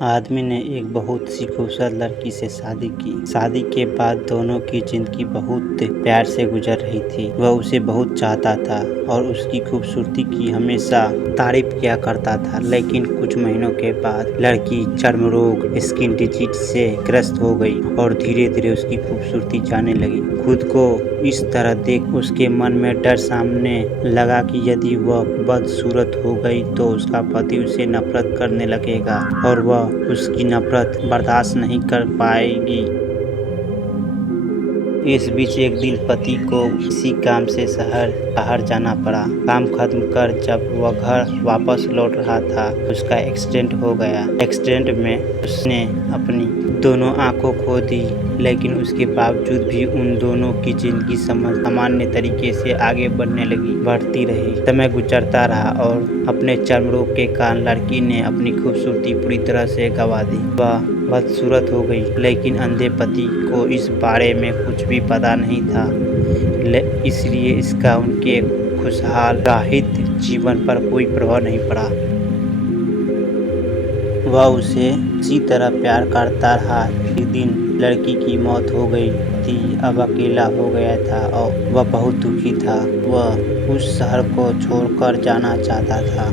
आदमी ने एक बहुत सी खूबसूरत लड़की से शादी की। शादी के बाद दोनों की जिंदगी बहुत प्यार से गुजर रही थी। वह उसे बहुत चाहता था और उसकी खूबसूरती की हमेशा तारीफ किया करता था। लेकिन कुछ महीनों के बाद लड़की चर्म रोग स्किन डिजीज से ग्रस्त हो गई और धीरे धीरे उसकी खूबसूरती जाने लगी। खुद को इस तरह देख उसके मन में डर सामने लगा कि यदि वह बदसूरत हो गई तो उसका पति उसे नफरत करने लगेगा और वह उसकी नफरत बर्दाश्त नहीं कर पाएगी। इस बीच एक दिन पति को इसी काम से शहर जाना पड़ा। काम खत्म कर जब वह घर वापस लौट रहा था उसका एक्सीडेंट हो गया। एक्सीडेंट में उसने अपनी दोनों आंखों खो दी, लेकिन उसके बावजूद भी उन दोनों की जिंदगी सामान्य तरीके से आगे बढ़ती रही। समय गुजरता रहा और अपने चर्म रोग के कारण लड़की ने अपनी खूबसूरती पूरी तरह से गंवा दी। वह बदसूरत हो गई, लेकिन अंधे पति को इस बारे में कुछ भी पता नहीं था, इसलिए इसका उनके खुशहाल विवाहित जीवन पर कोई प्रभाव नहीं पड़ा। वह उसे इसी तरह प्यार करता रहा। एक दिन लड़की की मौत हो गई थी। अब अकेला हो गया था और वह बहुत दुखी था। वह उस शहर को छोड़कर जाना चाहता था।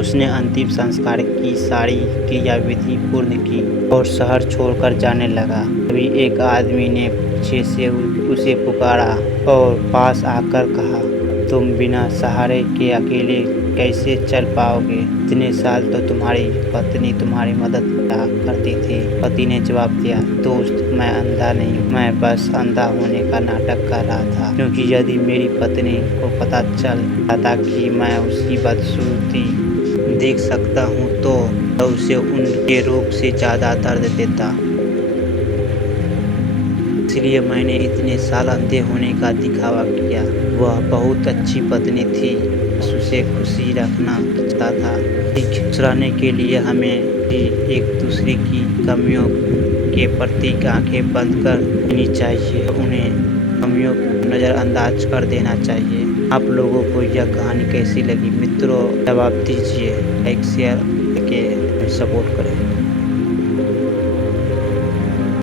उसने अंतिम संस्कार की सारी क्रियाविधि पूर्ण की और शहर छोड़कर जाने लगा। तभी एक आदमी ने पीछे से उसे पुकारा और पास आकर कहा, तुम बिना सहारे के अकेले कैसे चल पाओगे? इतने साल तो तुम्हारी पत्नी तुम्हारी मदद किया करती थी। पति ने जवाब दिया, दोस्त मैं अंधा नहीं, मैं बस अंधा होने का नाटक कर रहा था, क्योंकि यदि मेरी पत्नी को पता चल जाता कि मैं उसकी बदसूरती देख सकता हूँ तो उसे उनके रोग से ज्यादा दर्द देता। इसलिए मैंने इतने साल अंधे होने का दिखावा किया। वह बहुत अच्छी पत्नी थी, बस उसे खुशी रखना चाहता था। खुशराने के लिए हमें भी एक दूसरे की कमियों के प्रति आंखें बंद कर देनी चाहिए, उन्हें कमियों को नज़रअंदाज कर देना चाहिए। आप लोगों को यह कहानी कैसी लगी मित्रों? जवाब दीजिए, लाइक शेयर करके सपोर्ट करें।